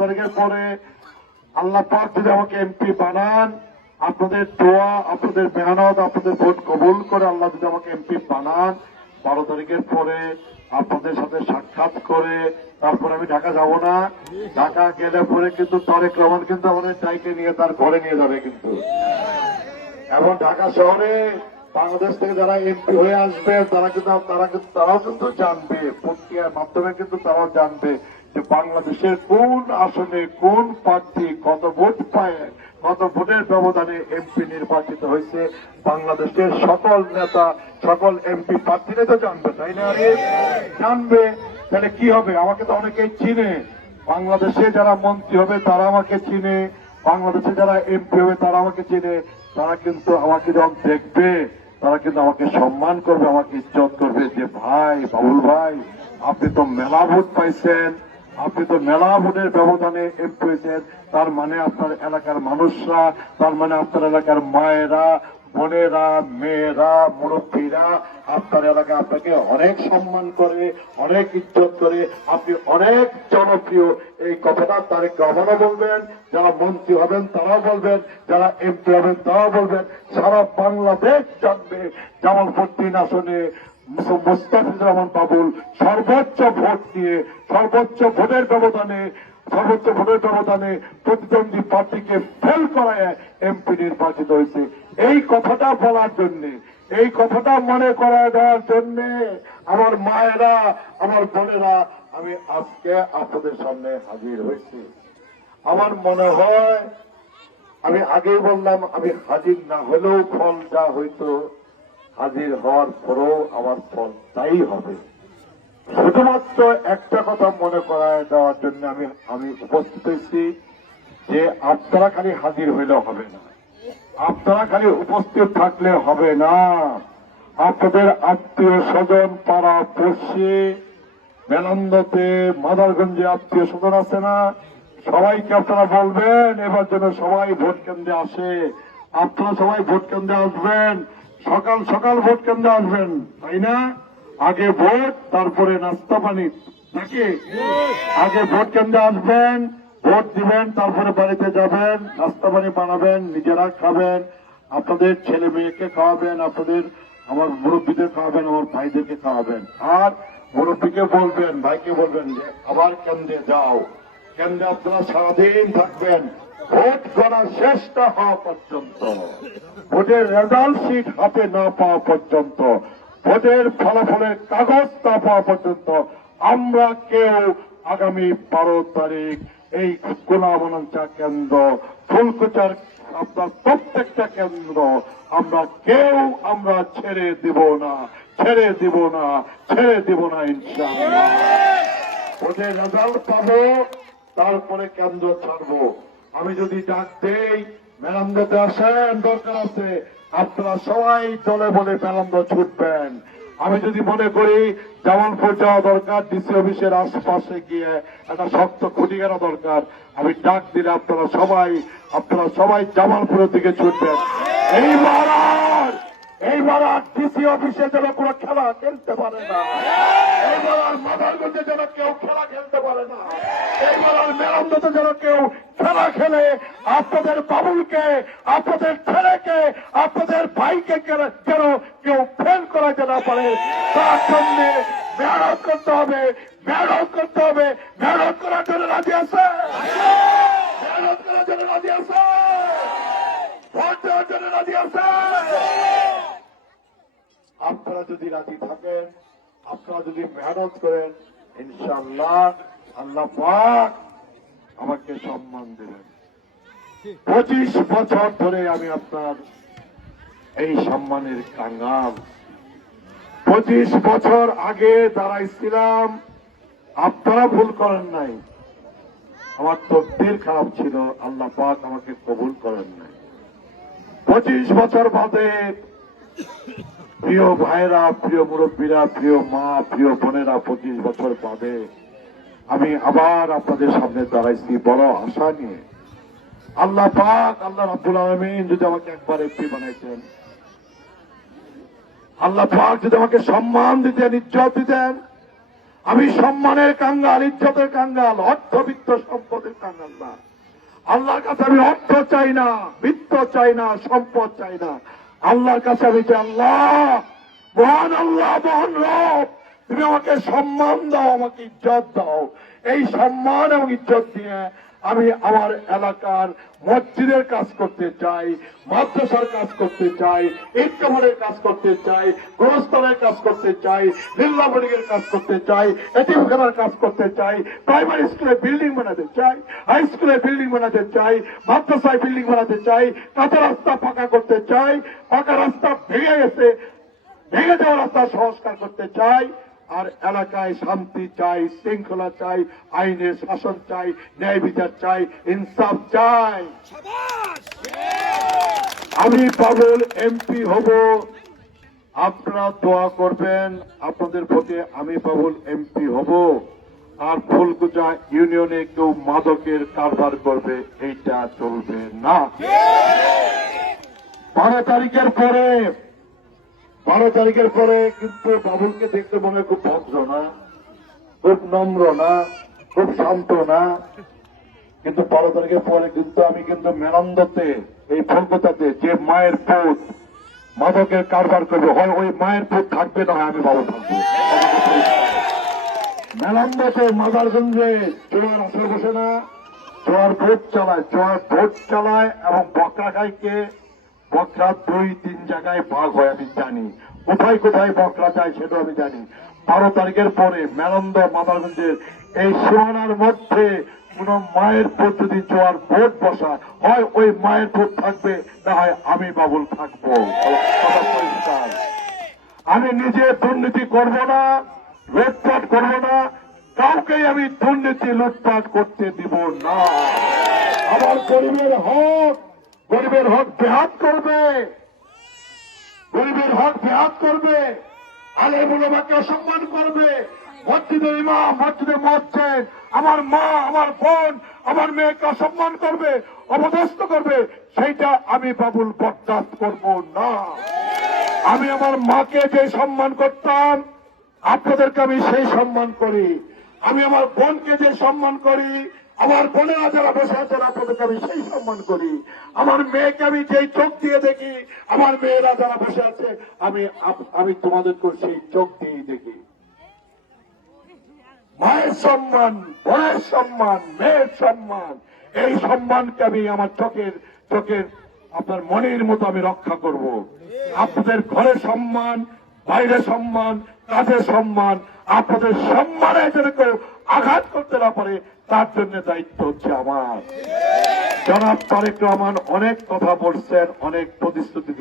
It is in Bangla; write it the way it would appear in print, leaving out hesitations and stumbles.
তারিখের পরে আল্লাহ পাক যদি আমাকে এমপি বানান, আপনাদের দোয়া, আপনাদের মেহনত, আপনাদের ভোট কবুল করে আল্লাহ যদি আমাকে এমপি বানান, 12 তারিখের পরে আপনাদের সাথে সাক্ষাৎ করে তারপরে আমি ঢাকা যাব না। ঢাকা গেলে পরে কিন্তু তারেক রহমান কিন্তু আমাদের ডাইকে নিয়ে তার ঘরে নিয়ে যাবে কিন্তু। এবং ঢাকা শহরে বাংলাদেশ থেকে যারা এমপি হয়ে আসবে তারাও কিন্তু জানবে, প্রক্রিয়ার মাধ্যমে কিন্তু তারাও জানবে যে বাংলাদেশের কোন আসনে কোন প্রার্থী কত ভোট পায়, কত ভোটের ব্যবধানে এমপি নির্বাচিত হয়েছে। বাংলাদেশের সকল নেতা, সকল এমপি প্রার্থীরা তো জানবে, তাই না? জানবে। তাহলে কি হবে? আমাকে তো অনেকেই চিনে, বাংলাদেশে যারা মন্ত্রী হবে তারা আমাকে চিনে, বাংলাদেশে যারা এমপি হবে তারা আমাকে চিনে। তারা কিন্তু আমাকে যখন দেখবে তারা কিন্তু আমাকে সম্মান করবে, আমাকে ইজ্জত করবে যে ভাই, বাবুল ভাই, আপনি তো মেলা ভোট পাইছেন, আপনি তো মেলা ভোটের ব্যবধানে এমপি হয়েছেন। তার মানে আপনার এলাকার মানুষরা, তার মানে আপনার এলাকার মায়েরা, বোনেরা, মেয়েরা, মুরব্বীরা আপনার এলাকায় আপনাকে অনেক সম্মান করে, অনেক ইজ্জত করে, আপনি অনেক জনপ্রিয়। এই কথাটা তারেক রহমানও বলবেন, যারা মন্ত্রী হবেন তারাও বলবেন, যারা এমপি হবেন তারাও বলবেন। সারা বাংলাদেশ জানবে জামালপুর 3 আসনে মুস্তাফিজুর রহমান বাবুল সর্বোচ্চ ভোট নিয়ে, সর্বোচ্চ ভোটের ব্যবধানে প্রতিদ্বন্দ্বী প্রার্থীকে ফেল করায় এমপি নির্বাচিত হয়েছে। এই কথাটা বলার জন্য, এই কথাটা মনে করায় দেওয়ার জন্য আমার মায়েরা, আমার বোনেরা, আমি আজকে আপনাদের সামনে হাজির হয়েছি। আমার মনে হয়, আমি আগেই বললাম, আমি হাজির না হলেও ফলটা হয়তো হাজির হওয়ার পরেও আমার ফল তাই হবে। শুধুমাত্র একটা কথা মনে করায় দেওয়ার জন্য আমি উপস্থিত হয়েছি যে আপনারা খালি হাজির হইলেও হবে না, আপনারা খালি উপস্থিত থাকলে হবে না। আপনাদের আত্মীয় স্বজন, পাড়া পড়শি, মেনন্দতে, মাদারগঞ্জে আত্মীয় স্বজন আছে না, সবাইকে আপনারা বলবেন এবার যেন সবাই ভোট কেন্দ্রে আসে। আপনারা সবাই ভোট কেন্দ্রে আসবেন, সকাল সকাল ভোট কেন্দ্রে আসবেন, তাই না? আগে ভোট, তারপরে নাস্তা পানি, নাকি? আগে ভোট কেন্দ্রে আসবেন, ভোট দিবেন, তারপরে বাড়িতে যাবেন, নাস্তা পানি বানাবেন, নিজেরা খাবেন, আপনাদের ছেলে মেয়েকে খাওয়াবেন, আপনাদের আমার মুরব্বীদের খাওয়াবেন, আমার ভাইদেরকে খাওয়াবেন। আর মুরব্বীকে বলবেন, ভাইকে বলবেন যে আবার কেন্দ্রে যাও। কেন্দ্রে আপনারা সারাদিন থাকবেন, ভোট করা শেষটা হওয়া পর্যন্ত, ভোটের রেজাল্ট শিট হাতে না পাওয়া পর্যন্ত, ভোটের ফলাফলের কাগজ না পাওয়া পর্যন্ত আমরা কেউ আগামী 12 তারিখ এই গোলামানচা কেন্দ্র, ফুলকুচার আপনার প্রত্যেকটা কেন্দ্র আমরা ছেড়ে দিব না, ছেড়ে দিব না, ছেড়ে দিব না ইনশাআল্লাহ। ভোটের রেজাল্ট পাবো, তারপরে কেন্দ্র ছাড়বো। আমি যদি ডাক দেই মেলান্দতে আসেন, দরকার আছে, আপনারা সবাই দলে বলে মেলান্দ ছুটবেন। আমি যদি মনে করি জামালপুর যাওয়া দরকার, ডিসি অফিসের আশপাশে গিয়ে একটা শক্ত খুঁটি কেনা দরকার, আমি ডাক দিলে আপনারা সবাই জামালপুরের দিকে ছুটবেন। এইবার আর ডিসি অফিসে যেন কোনো খেলা খেলতে পারে না, এইবার আর মাদারগঞ্জে যেন কেউ খেলা খেলতে পারে না, এইবার আর মেলান্দতে যেন কেউ খেলা খেলে আপনাদের বাবুলকে, আপনাদের ছেলেকে, আপনাদের ভাইকে যেন কেউ ফেল করা যেতে পারে, তার জন্য মেহনত করতে হবে, মেহনত করতে হবে। মেহনত করার জন্য রাজি আছে? মেহনত করার জন্য রাজি আছে? ভোট দেওয়ার জন্য রাজি আছে? আপনারা যদি রাজি থাকেন, আপনারা যদি মেহনত করেন, ইনশাআল্লাহ আল্লাহ পাক আমাকে সম্মান দেবেন। 25 বছর ধরে আমি আপনার এই সম্মানের কাঙ্গাল। 25 বছর আগে দাঁড়াইছিলাম, আপনারা ভুল করেন নাই, আমার তকদীর খারাপ ছিল, আল্লাহ পাক আমাকে কবুল করেন নাই। 25 বছর বাদে প্রিয় ভাইরা, প্রিয় মুরব্বীরা, প্রিয় মা, প্রিয় বোনেরা, 25 বছর বাদে আমি আবার আপনাদের সামনে দাঁড়াইছি বড় আশা নিয়ে। আল্লাহ পাক, আল্লাহ রাব্বুল আলামিন যদি আমাকে একবার এমপি বানাইতেন, আল্লাহ পাক যদি আমাকে সম্মান দিতেন, ইজ্জত দিতেন, আমি সম্মানের কাঙ্গাল, ইজ্জতের কাঙ্গাল, অর্থবিত্ত সম্পদের কাঙ্গাল না। আল্লাহর কাছে আমি অর্থ চাই না, বিত্ত চাই না, সম্পদ চাই না। আল্লাহর কাছে আমি চাই, আল্লাহ মহান আল্লাহ, মহান রব, তুমি আমাকে সম্মান দাও, আমাকে ইজ্জত দাও। এই সম্মান এবং ইজ্জত দিয়ে আমি আমার এলাকার মসজিদের কাজ করতে চাই, মাদ্রাসার কাজ করতে চাই, ইটকামারের কাজ করতে চাই, গোরস্থানের কাজ করতে চাই, জিল্লা বোর্ডিংয়ের কাজ করতে চাই, এতিমখানার কাজ করতে চাই, প্রাইমারি স্কুলে বিল্ডিং বানাতে চাই, হাই স্কুলে বিল্ডিং বানাতে চাই, মাদ্রাসায় বিল্ডিং বানাতে চাই, কাঁচা রাস্তা পাকা করতে চাই, পাকা রাস্তা ভেঙে গেছে, ভেঙে যাওয়া রাস্তা সংস্কার করতে চাই। আর এলাকায় শান্তি চাই, শৃঙ্খলা চাই, আইনের শাসন চাই, ন্যায় বিচার চাই, ইনসাফ চাই। আমি বাবুল এমপি হব, আপনারা দোয়া করবেন, আপনাদের ভোটে আমি বাবুল এমপি হব। আর ফুলকুচা ইউনিয়নে কেউ মাদকের কারবার করবে, এইটা চলবে না। 12 তারিখের পরে কিন্তু বাবুলকে দেখতে মনে হয় খুব ভদ্র না, খুব নম্র না, খুব শান্ত না। কিন্তু 12 তারিখের পরে কিন্তু আমি কিন্তু মেনন্দতে, এই ফুলকুচাতে যে মায়ের পুত মাদকের কারবার করবে, হয় ওই মায়ের পুত থাকবে, না হয় আমি বাবুল থাকবো। মেনন্দতে মাদারগঞ্জে চোয়ার আসলে বসে না, চোয়ার ভোট চালায় এবং বকরা খাইকে, বকরা 2-3 জায়গায় ভাগ হয় আমি জানি, কোথায় কোথায় বকরা যায় সেটা আমি জানি। 12 তারিখের পরে মেনন্দ মাদারগঞ্জের এই সীমানার মধ্যে কোন মায়ের পুত যদি জোয়ার ভোট বসা হয়, ওই মায়ের ভোট থাকবে, না হয় আমি বাবুল থাকবো। কথা পরিষ্কার। আমি নিজে দুর্নীতি করব না, লুটপাট করব না, কাউকেই আমি দুর্নীতি লুটপাট করতে দিব না। আমার গরিবের হক বেহাত করবে, গরিবের হক বেহাত করবে, আলেম উলামাকে অসম্মান করবে, মসজিদের ইমাম, মসজিদের মুয়াজ্জিন, আমার মা, আমার বোন, আমার মেয়েকে অসম্মান করবে, অপদস্থ করবে, সেইটা আমি বাবুল বরদাস্ত করব না। আমি আমার মাকে যে সম্মান করতাম, আপনাদেরকে আমি সেই সম্মান করি। আমি আমার বোনকে যে সম্মান করি, আমার বোনেরা যারা বসে আছেন আপনাদেরকে আমি সেই সম্মান করি। আমার মেয়েকে আমি যেই চোখ দিয়ে দেখি, আমার মেয়েরা যারা বসে আছে আমি তোমাদেরকে সেই চোখ দিয়েই দেখি। মায়ের সম্মান, বোনের সম্মান, মেয়ের সম্মান, এই সম্মানকে আমি আমার চোখের আপনার মনের মতো আমি রক্ষা করব। আপনাদের ঘরে সম্মান, বাইরে সম্মান, কাজে সম্মান, আপনাদের সম্মানে যেন কেউ আঘাত করতে না পারে, তার জন্য দায়িত্ব হচ্ছে আমার। জনাব তারেক রহমান অনেক কথা বলছেন, অনেক প্রতিশ্রুতি